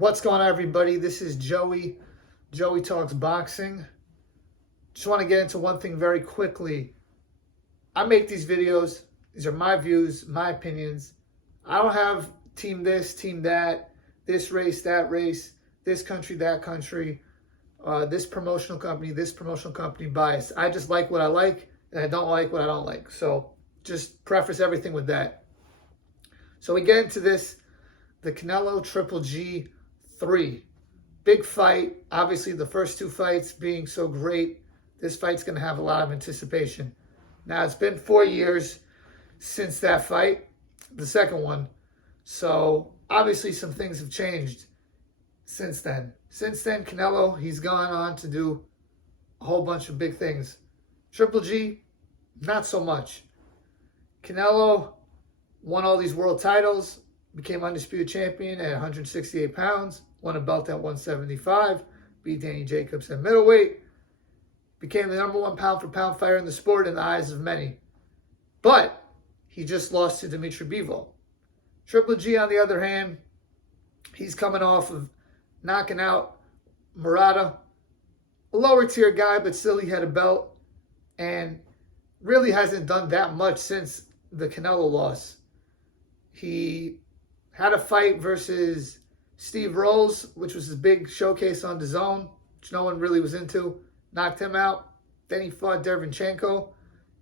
What's going on, everybody? This is Joey. Joey Talks Boxing. Just want to get into one thing very quickly. I make these videos. These are my views, my opinions. I don't have team this, team that, this race, this country, that country, this promotional company bias. I just like what I like, and I don't like what I don't like. So just preface everything with that. So we get into this, the Canelo Triple G 3. Big fight. Obviously, the first two fights being so great, this fight's going to have a lot of anticipation. Now, it's been 4 years since that fight, the second one. So, obviously, some things have changed since then. Since then, Canelo, he's gone on to do a whole bunch of big things. Triple G, not so much. Canelo won all these world titles, became undisputed champion at 168 pounds, won a belt at 175, beat Danny Jacobs at middleweight, became the #1 pound-for-pound fighter in the sport in the eyes of many. But he just lost to Dimitri Bivol. Triple G, on the other hand, he's coming off of knocking out Murata, a lower-tier guy, but still he had a belt, and really hasn't done that much since the Canelo loss. He had a fight versus Steve Rolls, which was his big showcase on DAZN, which no one really was into. Knocked him out. Then he fought Derevyanchenko.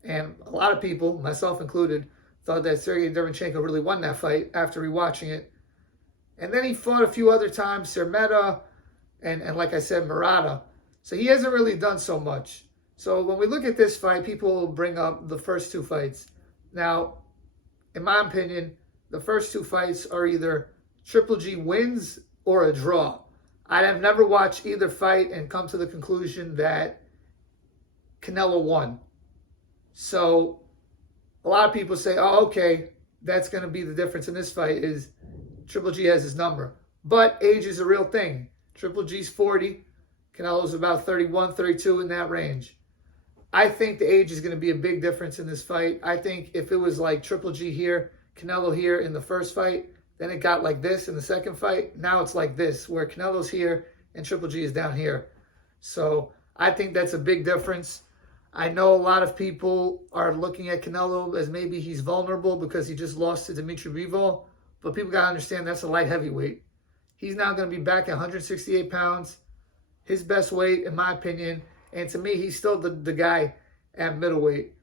And a lot of people, myself included, thought that Sergey Derevyanchenko really won that fight after rewatching it. And then he fought a few other times, Sermeta, and like I said, Murata. So he hasn't really done so much. So when we look at this fight, people will bring up the first two fights. Now, in my opinion, the first two fights are either Triple G wins or a draw. I have never watched either fight and come to the conclusion that Canelo won. So a lot of people say, oh, okay, that's going to be the difference in this fight is Triple G has his number. But age is a real thing. Triple G's 40. Canelo's about 31, 32 in that range. I think the age is going to be a big difference in this fight. I think if it was like Triple G here, Canelo here in the first fight, then it got like this in the second fight. Now it's like this, where Canelo's here and Triple G is down here. So I think that's a big difference. I know a lot of people are looking at Canelo as maybe he's vulnerable because he just lost to Dimitri Bivol. But people got to understand that's a light heavyweight. He's now going to be back at 168 pounds. His best weight, in my opinion. And to me, he's still the guy at middleweight.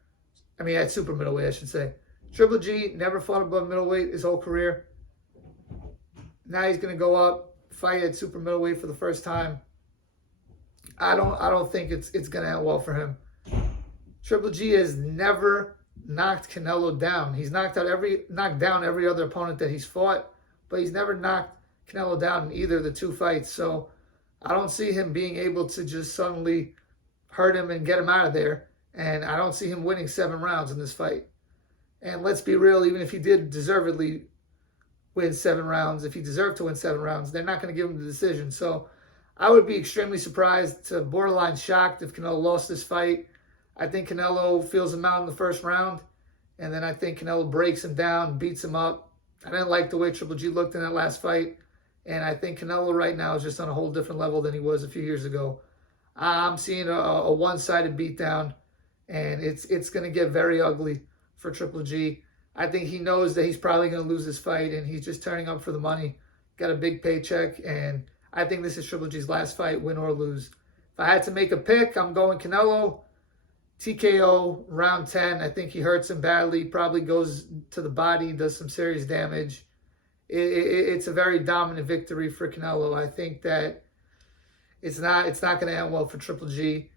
I mean, at super middleweight, I should say. Triple G never fought above middleweight his whole career. Now he's going to go up, fight at super middleweight for the first time. I don't think it's going to end well for him. Triple G has never knocked Canelo down. He's knocked down every other opponent that he's fought, but he's never knocked Canelo down in either of the two fights. So I don't see him being able to just suddenly hurt him and get him out of there. And I don't see him winning 7 rounds in this fight. And let's be real, even if he did deservedly win 7 rounds, if he deserved to win 7 rounds, they're not going to give him the decision. So I would be extremely surprised to borderline shocked if Canelo lost this fight. I think Canelo feels him out in the first round, and then I think Canelo breaks him down, beats him up. I didn't like the way Triple G looked in that last fight, and I think Canelo right now is just on a whole different level than he was a few years ago. I'm seeing a one-sided beatdown, and it's going to get very ugly for Triple G. I think he knows that he's probably going to lose this fight, and he's just turning up for the money. Got a big paycheck, and I think this is Triple G's last fight, win or lose. If I had to make a pick, I'm going Canelo. TKO, round 10. I think he hurts him badly, probably goes to the body, does some serious damage. It's a very dominant victory for Canelo. I think that it's not going to end well for Triple G.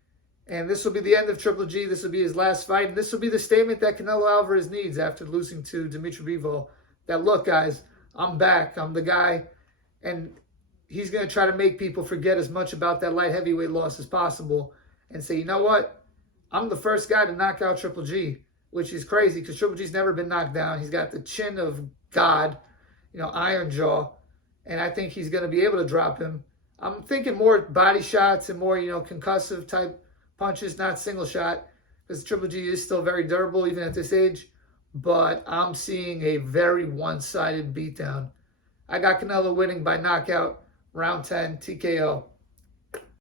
And this will be the end of Triple G. This will be his last fight. And this will be the statement that Canelo Alvarez needs after losing to Dimitri Bivol. That, look, guys, I'm back. I'm the guy. And he's going to try to make people forget as much about that light heavyweight loss as possible and say, you know what? I'm the first guy to knock out Triple G, which is crazy because Triple G's never been knocked down. He's got the chin of God, iron jaw. And I think he's going to be able to drop him. I'm thinking more body shots and more, concussive type punches, not single shot, because Triple G is still very durable even at this age. But I'm seeing a very one-sided beatdown. I got Canelo winning by knockout Round 10, TKO.